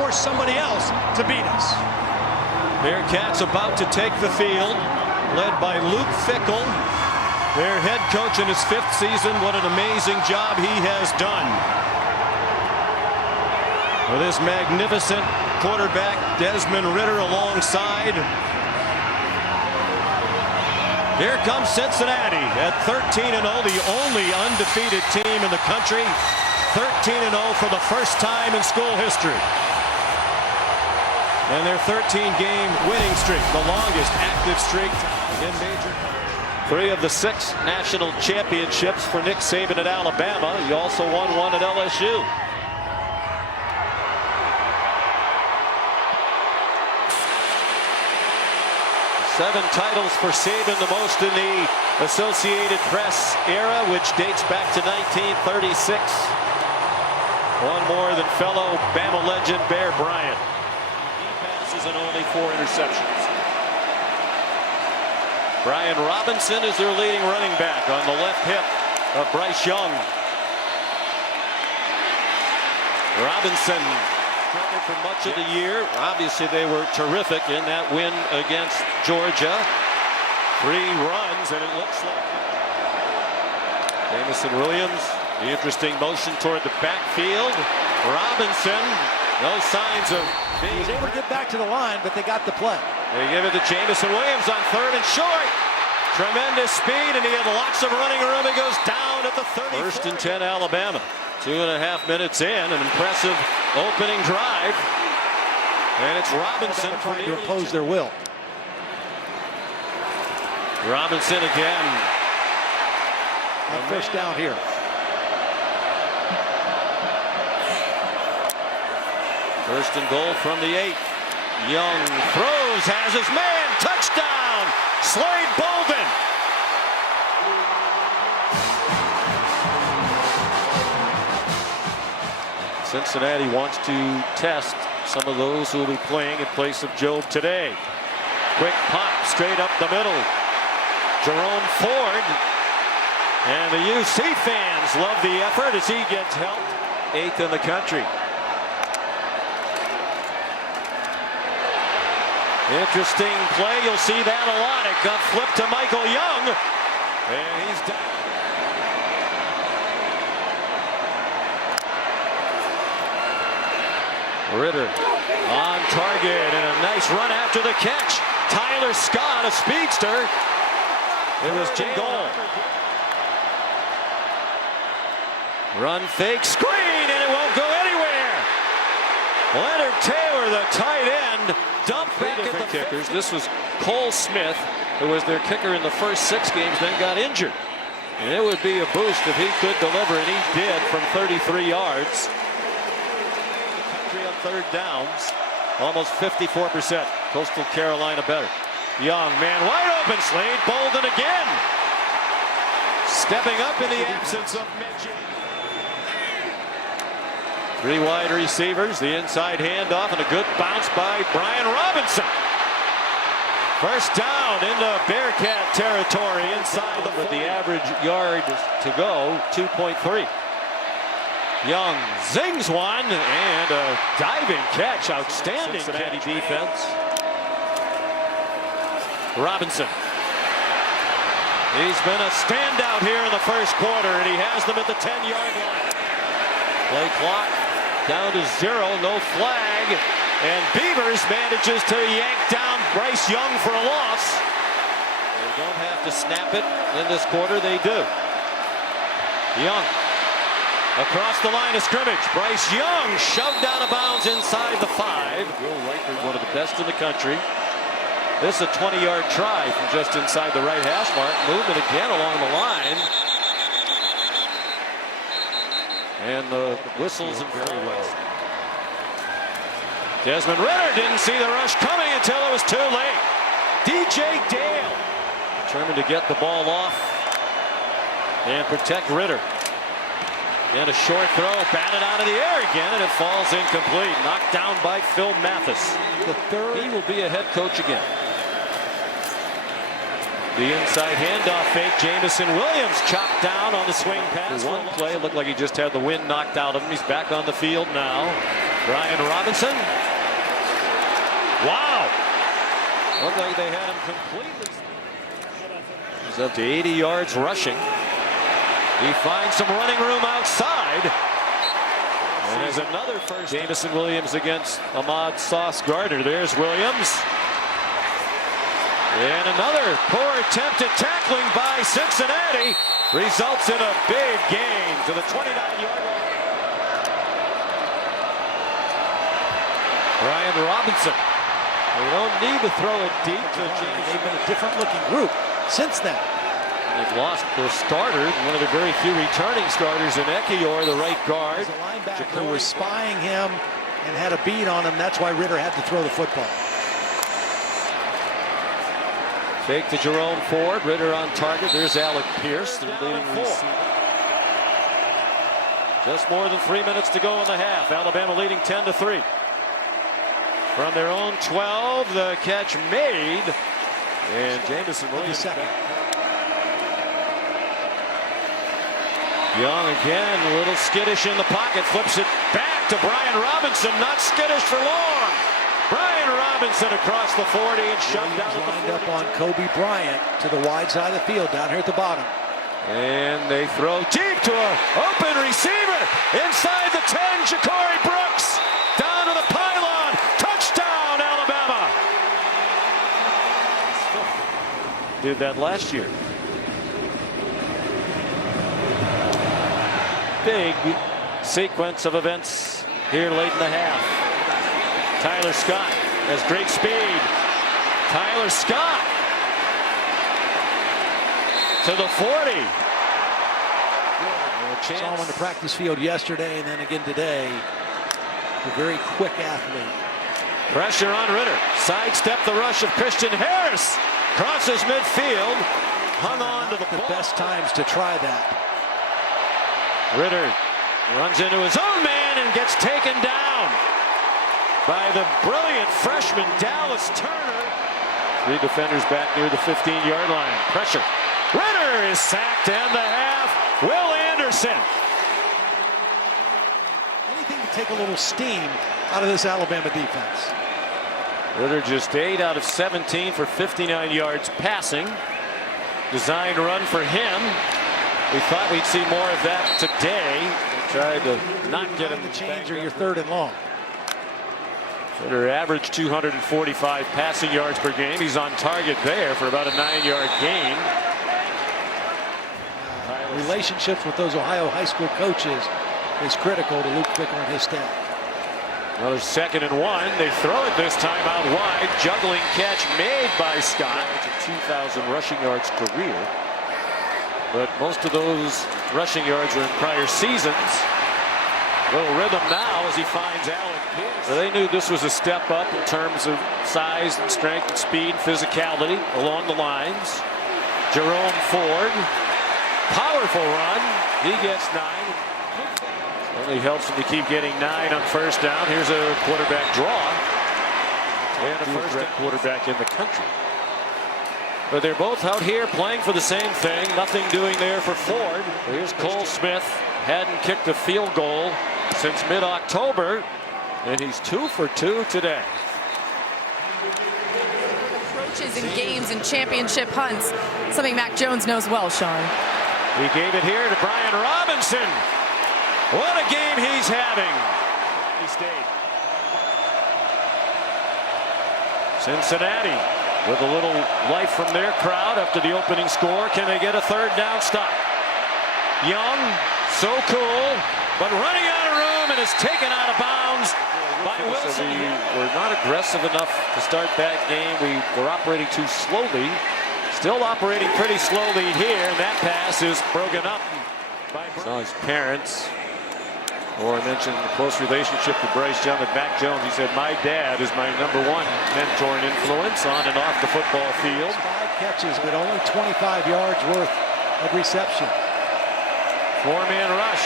force somebody else to beat us. Bearcats about to take the field, led by Luke Fickell, their head coach in his 5th season. What an amazing job he has done. With his magnificent quarterback, Desmond Ridder, alongside. Here comes Cincinnati at 13-0, the only undefeated team in the country. 13-0 for the first time in school history. And their 13-game winning streak, the longest active streak in major. 3 of the 6 national championships for Nick Saban at Alabama. He also won 1 at LSU. Seven titles for Saban, the most in the Associated Press era, which dates back to 1936. One more than fellow Bama legend Bear Bryant. He passes and only 4 interceptions. Brian Robinson is their leading running back on the left hip of Bryce Young. Robinson struggled for much of the year. Obviously, they were terrific in that win against Georgia. 3 runs, and it looks like Jamison Williams. The interesting motion toward the backfield. Robinson, no signs of being. He was able to get back to the line, but they got the play. They give it to Jamison Williams on 3rd and short. Tremendous speed, and he had lots of running room. He goes down at the 30. 1st and 10, Alabama. 2.5 minutes in, an impressive opening drive. And it's Robinson trying to impose their will. Robinson again. On 1st down here. First and goal from the 8. Young throws, has his man, touchdown, Slade Bolden. Cincinnati wants to test some of those who will be playing in place of Job today. Quick pop straight up the middle. Jerome Ford. And the UC fans love the effort as he gets helped. 8th in the country. Interesting play. You'll see that a lot. It got flipped to Michael Young. And he's down. Ridder on target, and a nice run after the catch. Tyler Scott, a speedster. It was Jay Goal. Run fake, screen, and it won't go anywhere. Leonard Taylor, the tight end, dumped back at the kickers. This was Cole Smith, who was their kicker in the first 6 games, then got injured. And it would be a boost if he could deliver, and he did from 33 yards. On 3rd downs, almost 54%. Coastal Carolina better. Young man wide open. Slade Bolden again. Stepping up in the absence of Mitchell. 3 wide receivers. The inside handoff and a good bounce by Brian Robinson. First down into Bearcat territory inside with the average yard to go 2.3. Young zings one, and a diving catch. Outstanding Cincinnati defense. Robinson. He's been a standout here in the first quarter, and he has them at the 10-yard line. Play clock down to 0, no flag, and Beavers manages to yank down Bryce Young for a loss. They don't have to snap it in this quarter, they do. Young. Across the line of scrimmage, Bryce Young shoved out of bounds inside the 5. Will Reichard, one of the best in the country. This is a 20-yard try from just inside the right hash mark. Movement again along the line. And the whistles very well. Desmond Ridder didn't see the rush coming until it was too late. DJ Dale determined to get the ball off and protect Ridder. And a short throw, batted out of the air again, and it falls incomplete. Knocked down by Phil Mathis. The 3rd. He will be a head coach again. The inside handoff fake. Jamison Williams chopped down on the swing pass. For one play, it looked like he just had the wind knocked out of him. He's back on the field now. Brian Robinson. Wow. Looked like they had him completely. He's up to 80 yards rushing. He finds some running room outside. And there's another first. Jamison Williams against Ahmad Sauce Gardner. There's Williams. And another poor attempt at tackling by Cincinnati results in a big gain to the 29-yard line. Brian Robinson. They don't need to throw it deep to James. They've been a different looking group since then. They've lost their starter, one of the very few returning starters in Ekiyor, the right guard. The linebacker was spying him and had a beat on him. That's why Ritter had to throw the football. Fake to Jerome Ford. Ritter on target. There's Alec Pierce, their leading receiver. Just more than 3 minutes to go in the half. Alabama leading 10-3. From their own 12, the catch made. And Jamison Williams. Young again, a little skittish in the pocket. Flips it back to Brian Robinson. Not skittish for long. Brian Robinson across the 40 and shoved down at the 40. Lined up on Kobe Bryant to the wide side of the field down here at the bottom. And they throw deep to an open receiver. Inside the 10, Ja'Cory Brooks. Down to the pylon. Touchdown, Alabama. Did that last year. Big sequence of events here late in the half. Tyler Scott has great speed. Tyler Scott to the 40. Saw him on the practice field yesterday and then again today. A very quick athlete. Pressure on Ritter. Sidestep the rush of Christian Harris. Crosses midfield. Hung on to the ball. The best times to try that. Ritter runs into his own man and gets taken down by the brilliant freshman Dallas Turner. 3 defenders back near the 15-yard line. Pressure. Ritter is sacked and the half. Will Anderson. Anything to take a little steam out of this Alabama defense. Ritter just 8 out of 17 for 59 yards passing. Designed run for him. We thought we'd see more of that today. They tried to not get him to change or your 3rd and long. Ritter averaged 245 passing yards per game. He's on target there for about a 9-yard gain. Relationships with those Ohio high school coaches is critical to Luke Fickell and his staff. Another 2nd and 1. They throw it this time out wide. Juggling catch made by Scott. It's a 2,000 rushing yards career. But most of those rushing yards were in prior seasons. A little rhythm now as he finds Alec Pierce. So they knew this was a step up in terms of size and strength and speed and physicality along the lines. Jerome Ford. Powerful run. He gets 9. Only helps him to keep getting 9 on first down. Here's a quarterback draw. And a first quarterback in the country. But they're both out here playing for the same thing. Nothing doing there for Ford. Here's Cole Smith. Hadn't kicked a field goal since mid-October. And he's 2 for 2 today. Approaches in games and championship hunts. Something Mac Jones knows well, Sean. He gave it here to Brian Robinson. What a game he's having. He stayed. Cincinnati with a little life from their crowd after the opening score. Can they get a 3rd down stop? Young, so cool, but running out of room and is taken out of bounds by Wilson. We were not aggressive enough to start that game. We were operating too slowly. Still operating pretty slowly here, and that pass is broken up by his parents. Or I mentioned the close relationship with Bryce Young and Mac Jones. He said, my dad is my #1 mentor and influence on and off the football field. 5 catches, but only 25 yards worth of reception. 4-man rush.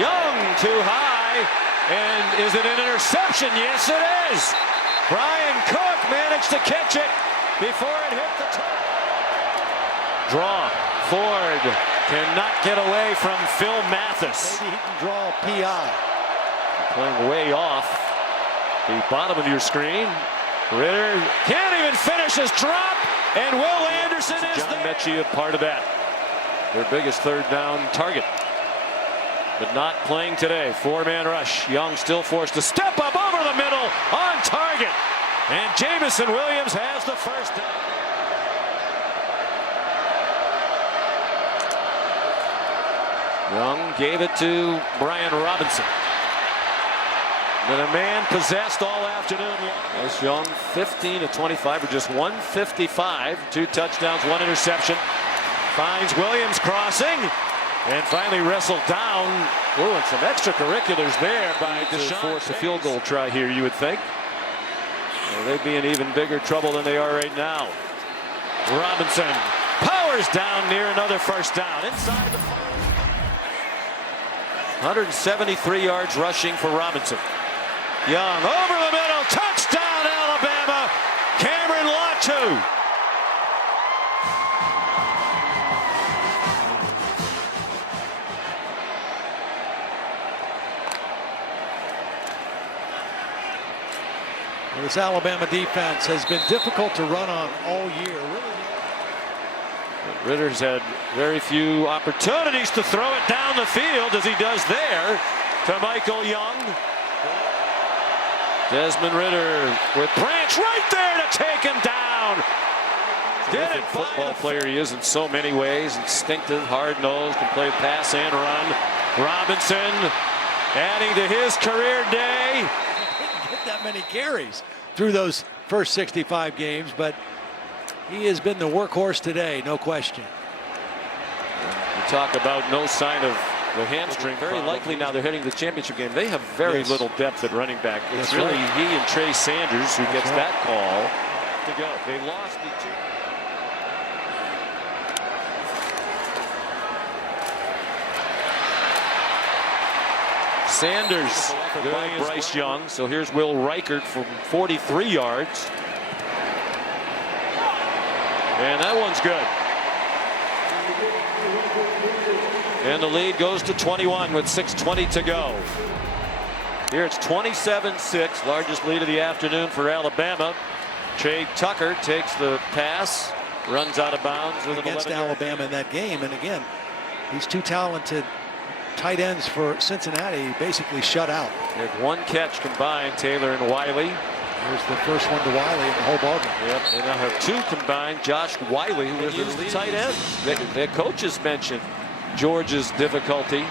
Young too high. And is it an interception? Yes, it is. Brian Cook managed to catch it before it hit the top. Draw. Ford cannot get away from Phil Mathis. Maybe he can draw a PI. Playing way off. The bottom of your screen. Ritter can't even finish his drop, and Will Anderson is John Mechie a part of that. Their biggest third down target, but not playing today. Four-man rush. Young still forced to step up over the middle on target, and Jamison Williams has the first down. Young gave it to Brian Robinson. Then a man possessed all afternoon. As Young 15 of 25 for just 155, 2 touchdowns, 1 interception. Finds Williams crossing and finally wrestled down. Oh, and some extracurriculars there by Deshaun. To force a field goal try here, you would think. Well, they'd be in even bigger trouble than they are right now. Robinson powers down near another first down inside the 173 yards rushing for Robinson. Young over the middle, touchdown Alabama, Cameron Latu. Well, this Alabama defense has been difficult to run on all year. Ritter's had very few opportunities to throw it down the field as he does there to Michael Young. Desmond Ritter with Branch right there to take him down. Terrific football player he is in so many ways. Instinctive, hard-nosed, can play pass and run. Robinson adding to his career day. Didn't get that many carries through those first 65 games, but he has been the workhorse today, no question. You talk about no sign of the hamstring. Very likely now they're heading the championship game. They have very little depth at running back. It's really he and Trey Sanders who gets that call to go. They lost the two. Sanders by Bryce Young. So here's Will Reichert from 43 yards. And that one's good. And the lead goes to 21 with 6:20 to go. Here it's 27-6, largest lead of the afternoon for Alabama. Trey Tucker takes the pass, runs out of bounds with an against Alabama in that game. And again, these two talented tight ends for Cincinnati basically shut out. They had 1 catch combined, Taylor and Wiley. Here's the first one to Wiley in the whole ballgame. Yep, they now have 2 combined. Josh Wiley, who was the tight end. Their coaches mentioned Georgia's difficulty.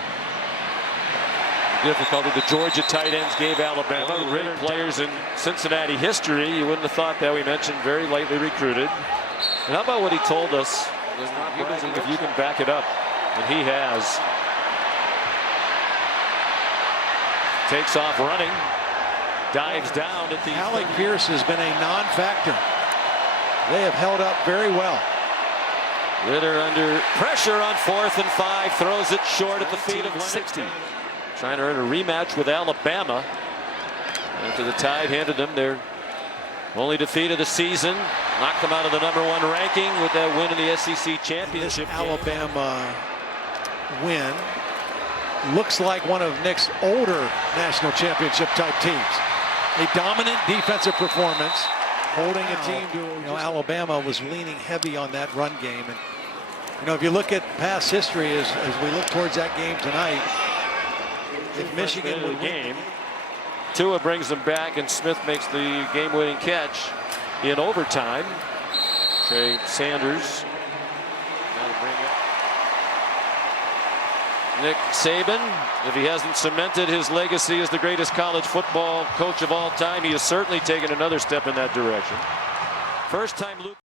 The Georgia tight ends gave Alabama. Ritter players in Cincinnati history. You wouldn't have thought that. We mentioned very lightly recruited. And how about what he told us? If you can back it up, and he has. Takes off running. Dives down at the. Alec Pierce has been a non-factor. They have held up very well. Ritter under pressure on 4th and 5, throws it short at the feet of 60. Trying to earn a rematch with Alabama. After the Tide handed them their only defeat of the season, knocked them out of the #1 ranking with that win in the SEC championship. This Alabama win looks like one of Nick's older national championship type teams. A dominant defensive performance, holding a team to, Alabama was leaning heavy on that run game. And, if you look at past history as we look towards that game tonight, if Michigan would win, Tua brings them back and Smith makes the game-winning catch in overtime. Trey Sanders. Nick Saban, if he hasn't cemented his legacy as the greatest college football coach of all time, he has certainly taken another step in that direction. First time Luke